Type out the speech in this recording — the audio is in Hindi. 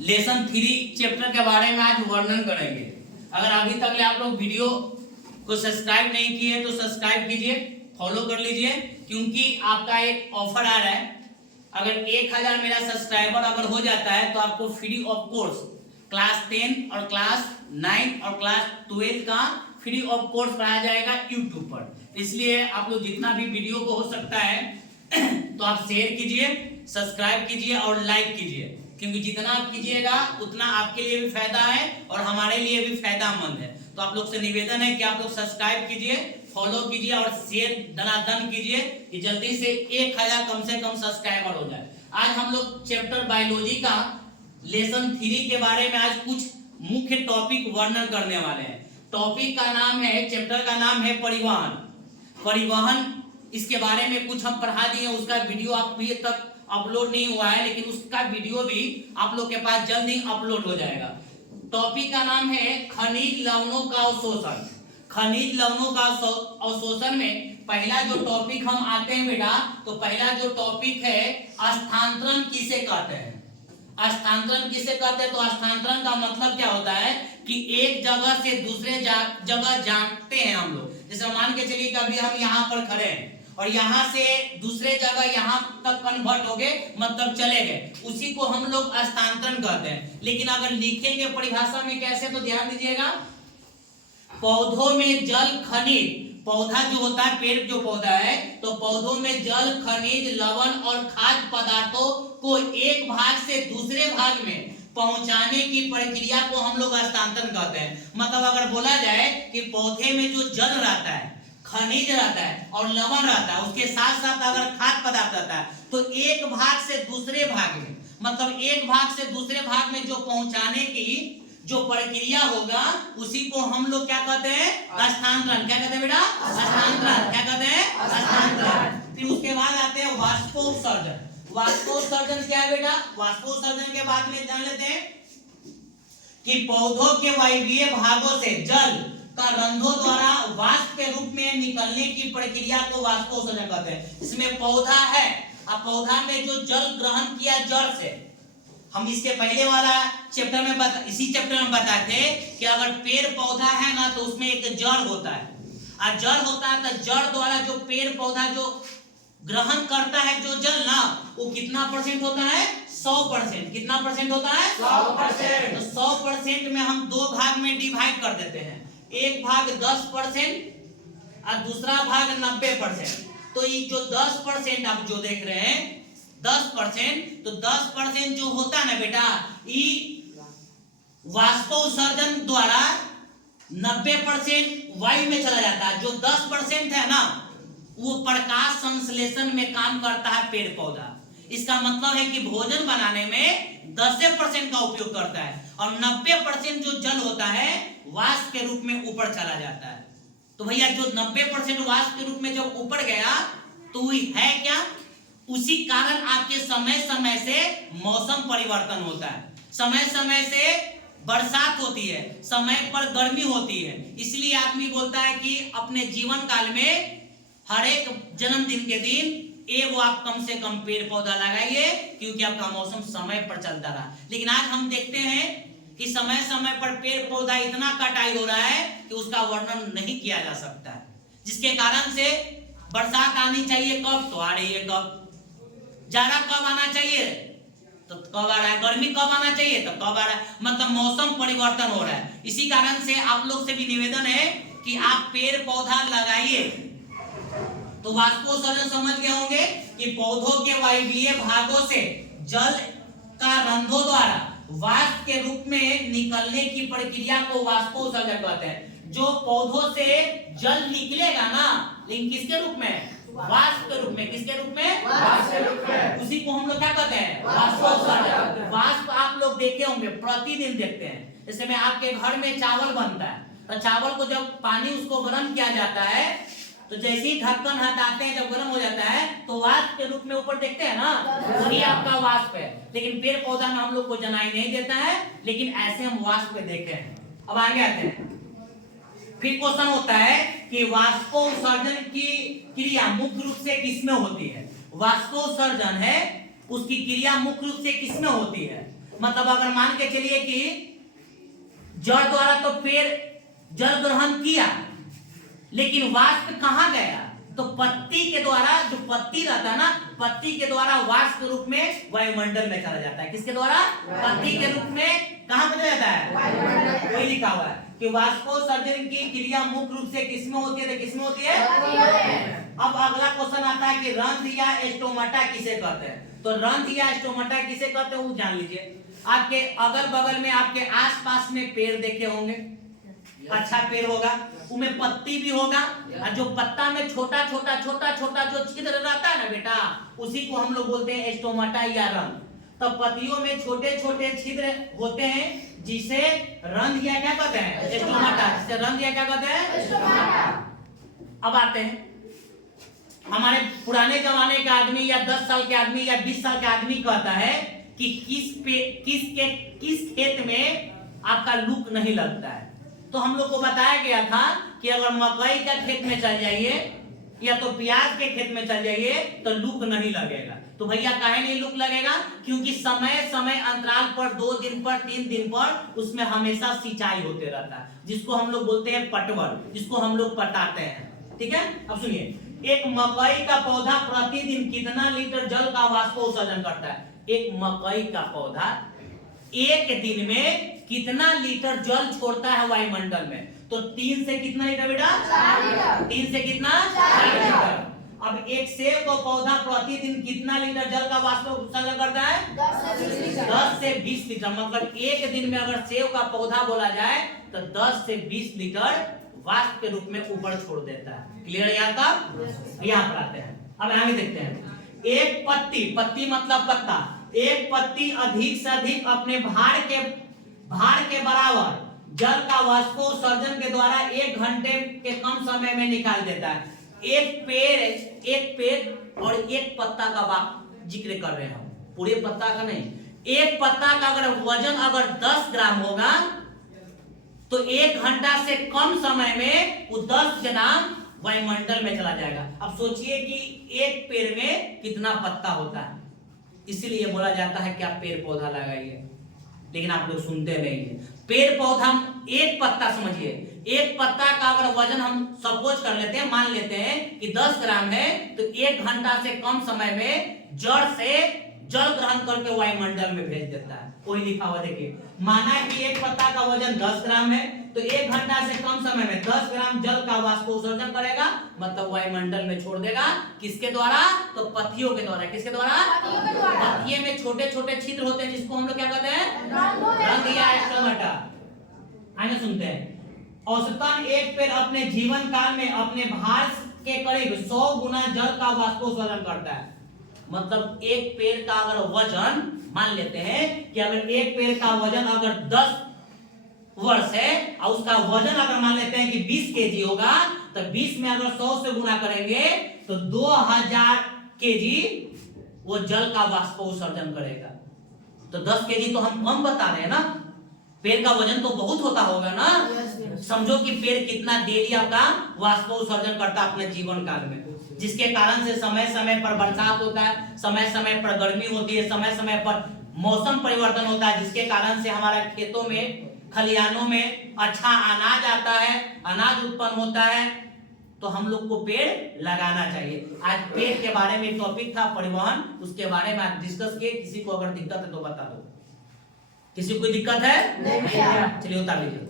लेसन 3 चैप्टर के बारे में आज वर्णन करेंगे। अगर अभी तक ले आप लोग वीडियो को सब्सक्राइब नहीं किए तो सब्सक्राइब कीजिए, फॉलो कर लीजिए, क्योंकि आपका एक ऑफर आ रहा है। अगर 1000 मेरा सब्सक्राइबर अगर हो जाता है तो आपको फ्री ऑफ कोर्स क्लास 10 और क्लास 9 और क्लास 12 का फ्री ऑफ कोर्स पढ़ाया जाएगा यूट्यूब पर। इसलिए आप लोग जितना भी वीडियो को हो सकता है तो आप शेयर कीजिए, सब्सक्राइब कीजिए और लाइक कीजिए, क्योंकि जितना आप कीजिएगा उतना आपके लिए भी फायदा है और हमारे लिए भी फायदामंद है। तो आप लोग से निवेदन है कि आप लोग सब्सक्राइब कीजिए, फॉलो कीजिए और शेयर धनाधन कीजिए कि जल्दी से 1000 कम से कम सब्सक्राइबर हो जाए। आज हम लोग चैप्टर बायोलॉजी का लेसन 3 के बारे में आज कुछ मुख्य टॉपिक वर्णन करने वाले हैं। टॉपिक का नाम है, चैप्टर का नाम है परिवहन। परिवहन इसके बारे में कुछ हम पढ़ा दिए, उसका वीडियो अभी तक अपलोड नहीं हुआ है, लेकिन उसका वीडियो भी आप लोग के पास जल्द ही अपलोड हो जाएगा। टॉपिक का नाम है खनिज लवणों का अवशोषण। खनिज लवणों का अवशोषण में पहला जो टॉपिक हम आते हैं बेटा, तो पहला जो टॉपिक है स्थानांतरण किसे कहते हैं। स्थानांतरण किसे कहते हैं? तो स्थानांतरण का मतलब क्या होता है कि एक जगह से दूसरे जगह जाते हैं हम लोग। जैसे मान के चलिए कि अभी हम यहाँ पर खड़े हैं और यहाँ से दूसरे जगह यहाँ तक कन्वर्ट हो गए, मतलब चले गए, उसी को हम लोग स्थानांतरण कहते हैं। लेकिन अगर लिखेंगे परिभाषा में कैसे, तो ध्यान दीजिएगा, पौधों में जल खनिज, पौधा जो होता है, पेड़ जो पौधा है, तो पौधों में जल खनिज लवण और खाद्य पदार्थों को एक भाग से दूसरे भाग में पहुंचाने की प्रक्रिया को हम लोग स्थानांतरण कहते हैं। मतलब अगर बोला जाए कि पौधे में जो जल रहता है, खनिज रहता है और लवण रहता है, उसके साथ साथ अगर खाद्य पदार्थ रहता है, तो एक भाग से दूसरे भाग में, मतलब एक भाग से दूसरे भाग में जो पहुंचाने की जो प्रक्रिया होगा उसी को हम लोग क्या कहते हैं? स्थानांतरण। क्या कहते हैं बेटा? स्थानांतरण। क्या कहते हैं? स्थानांतरण। फिर उसके बाद आते हैं वाष्पोत्सर्जन। वाष्पोत्सर्जन क्या है बेटा? वाष्पोत्सर्जन के बाद में जान लेते हैं कि पौधों के वायवीय भागों से जल का रंध्रों द्वारा वाष्प के रूप में निकलने की प्रक्रिया को वाष्पोत्सर्जन कहते हैं। इसमें पौधा है, अब पौधा में जो जल ग्रहण किया जड़ से, हम इसके पहले वाला चैप्टर में इसी चैप्टर में बताते कि अगर पेड़ पौधा है ना तो उसमें एक जड़ होता है, और जड़ होता है तो जड़ द्वारा जो पेड़ पौधा जो ग्रहण करता है जो जल ना, वो कितना परसेंट होता है? 100%। कितना परसेंट होता है? 100%। तो 100% में हम दो भाग में डिवाइड कर देते हैं, एक भाग 10% और दूसरा भाग 90%। तो ये जो 10% आप जो देख रहे हैं 10%, तो 10% जो होता है ना बेटा, ये वाष्पोत्सर्जन द्वारा 90% वायु में चला जाता है। जो 10% है ना, वो प्रकाश संश्लेषण में काम करता है पेड़ पौधा। इसका मतलब है कि भोजन बनाने में 10% का उपयोग करता है और 90% जो जल होता है वाष्प के रूप में ऊपर चला जाता है। तो भैया जो 90% वाष्प के रूप में जब ऊपर गया तो वही है क्या? उसी कारण आपके समय समय से मौसम परिवर्तन होता है, समय समय से बरसात होती है, समय पर गर्मी होती है। इसलिए आदमी बोलता है कि अपने जीवन काल में हर एक जन्मदिन के दिन एक आप कम से कम पेड़ पौधा लगाइए, क्योंकि आपका मौसम समय पर चलता रहा। लेकिन आज हम देखते हैं कि समय समय पर पेड़ पौधा इतना कटाई हो रहा है कि उसका वर्णन नहीं किया जा सकता है, जिसके कारण से बरसात आनी चाहिए कब, तो आ रही है कब, जाड़ा कब आना चाहिए तो कब आ रहा है, गर्मी कब आना चाहिए तो कब आ रहा है, मतलब मौसम परिवर्तन हो रहा है। इसी कारण से आप लोग से भी निवेदन है कि आप पेड़ पौधा लगाइए। तो वाष्पोत्सर्जन समझ गए होंगे कि पौधों के वायवीय भागों से जल का रंध्रों द्वारा वाष्प के रूप में निकलने की प्रक्रिया को वाष्पोत्सर्जन कहते हैं। जो पौधों से जल निकलेगा ना, लेकिन किसके रूप में? वाष्प के रूप में। किसके रूप में? वाष्प के रूप में। उसी को हम लोग क्या कहते हैं? वाष्पोत्सर्जन। वाष्प आप लोग देखे होंगे, प्रतिदिन देखते हैं। जैसे में आपके घर में चावल बनता है, तो चावल को जब पानी उसको गर्म किया जाता है, तो जैसे ही ढक्कन हटाते हैं, जब गर्म हो जाता है, तो वाष्प के रूप में ऊपर देखते हैं ना, वही आपका वाष्प है। लेकिन पेड़ पौधा में हम लोग को जनाई नहीं देता है, लेकिन ऐसे हम वाष्प पे देखे हैं। अब आगे आते हैं। फिर क्वेश्चन होता है कि वाष्पोत्सर्जन की क्रिया मुख्य रूप से किसमें होती है? वाष्पोत्सर्जन है उसकी क्रिया मुख्य रूप से किसमें होती है? मतलब अगर मान के चलिए कि जड़ द्वारा तो पेड़ जल ग्रहण किया, लेकिन वाष्प कहां गया? तो पत्ती के द्वारा, जो पत्ती रहता है ना, पत्ती के द्वारा वाष्प के रूप में वायुमंडल में चला जाता है। किसके द्वारा? पत्ती के रूप में कहां चला जाता है? वही लिखा हुआ है कि वाष्पोत्सर्जन की क्रिया मुख्य रूप से किसमें होती है? तो किसमें होती है? अब अगला क्वेश्चन आता है कि रंध्र या स्टोमाटा किसे कहते हैं? तो रंध्र या स्टोमाटा किसे कहते हैं वो जान लीजिए। आपके अगल बगल में, आपके आसपास में पेड़ देखे होंगे, अच्छा पेड़ होगा, उसमें पत्ती भी होगा, और जो पत्ता में छोटा छोटा जो छिद्र रहता है ना बेटा, उसी को हम लोग बोलते हैं स्टोमाटा या रंध्र। तो पत्तियों में छोटे छोटे छिद्र होते हैं, जिसे रंध्र या क्या कहते हैं? स्टोमाटा। जिसे रंध्र या क्या कहते हैं? स्टोमाटा। अब आते हैं हमारे पुराने जमाने का आदमी या 10 साल के आदमी या 20 साल के आदमी कहता है कि किस खेत में आपका लूक नहीं लगता है। तो हम लोग को बताया गया था कि अगर मकई का खेत में चल जाइए या तो प्याज के खेत में चल जाइए तो लूक नहीं लगेगा। तो भैया काहे नहीं लूक लगेगा? क्योंकि समय समय अंतराल पर 2 दिन पर 3 दिन पर उसमें हमेशा सिंचाई होते रहता है, जिसको हम लोग बोलते हैं पटवन, जिसको हम लोग पटाते हैं। ठीक है, अब सुनिए, एक मकई का पौधा प्रतिदिन कितना लीटर जल का वाष्पोत्सर्जन करता है? एक मकई का पौधा एक दिन में कितना लीटर जल छोड़ता है वायुमंडल में? तो 3 से कितना लीटर बेटा? 4 लीटर। 3 से कितना? 4 लीटर। अब एक सेब का पौधा प्रतिदिन कितना लीटर जल का वाष्पोत्सर्जन करता है? 10 से 20 लीटर। मतलब एक दिन में अगर सेब का पौधा बोला जाए तो 10 से 20 लीटर वाष्प के रूप में ऊपर छोड़ देता है। क्लियर है यहाँ तक? यहाँ पर आते हैं, अब आगे देखते हैं। एक पत्ती मतलब पत्ता, एक पत्ती अधिक से अधिक अपने भार के बराबर जल का वाष्पोत्सर्जन के द्वारा 1 घंटे के कम समय में निकाल देता है। एक पेड़ और एक पत्ता का जिक्र कर रहे हैं हम, पूरे पत्ता का नहीं। एक पत्ता का अगर वजन अगर 10 ग्राम होगा तो 1 घंटा से कम समय में वो 10 ग्राम वायुमंडल में चला जाएगा। अब सोचिए कि एक पेड़ में कितना पत्ता होता है, इसीलिए बोला जाता है कि आप पेड़ पौधा लगाइए, लेकिन आप लोग सुनते नहीं है। पेड़ पौधा, एक पत्ता समझिए, एक पत्ता का अगर वजन हम सपोज कर लेते हैं, मान लेते हैं कि 10 ग्राम है, तो 1 घंटा से कम समय में जड़ से जल ग्रहण करके वायुमंडल में भेज देता है। कोई लिखा हुआ देखिए, माना कि एक पत्ता का वजन 10 ग्राम है, तो 1 घंटा से कम समय में 10 ग्राम जल का वाष्पोत्सर्जन करेगा, मतलब वायुमंडल में छोड़ देगा। किसके द्वारा? तो पत्तियों के द्वारा। किसके द्वारा? पत्तियों में छोटे छोटे छिद्र होते हैं, जिसको हम लोग क्या कहते हैं? रंध्र या स्टोमाटा। आगे सुनते हैं। औसतन एक पेड़ अपने जीवन काल में अपने भार के करीब 100 गुना जल का वाष्पोत्सर्जन करता है। मतलब एक पेड़ का अगर वजन, मान लेते हैं कि अगर एक पेड़ का वजन अगर 10 वर्ष है और उसका वजन अगर मान लेते हैं कि 20 केजी होगा, तो 20 में अगर 100 से गुना करेंगे तो 2000 केजी वो जल का वाष्पोत्सर्जन करेगा। तो 10 केजी तो हम कम बता रहे हैं ना, पेड़ का वजन तो बहुत होता होगा ना। समझो कि पेड़ कितना देरी आपका वाष्पोत्सर्जन करता है अपने जीवन काल में, जिसके कारण से समय समय पर बरसात होता है, समय समय पर गर्मी होती है, समय समय पर मौसम परिवर्तन होता है, जिसके कारण से हमारा खेतों में, खलिहानों में अच्छा अनाज आता है, अनाज उत्पन्न होता है। तो हम लोग को पेड़ लगाना चाहिए। आज पेड़ के बारे में टॉपिक था परिवहन, उसके बारे में आज डिस्कस किए। किसी को अगर दिक्कत है तो बता दो। किसी को दिक्कत है? नहीं। चलिए उतार लीजिए।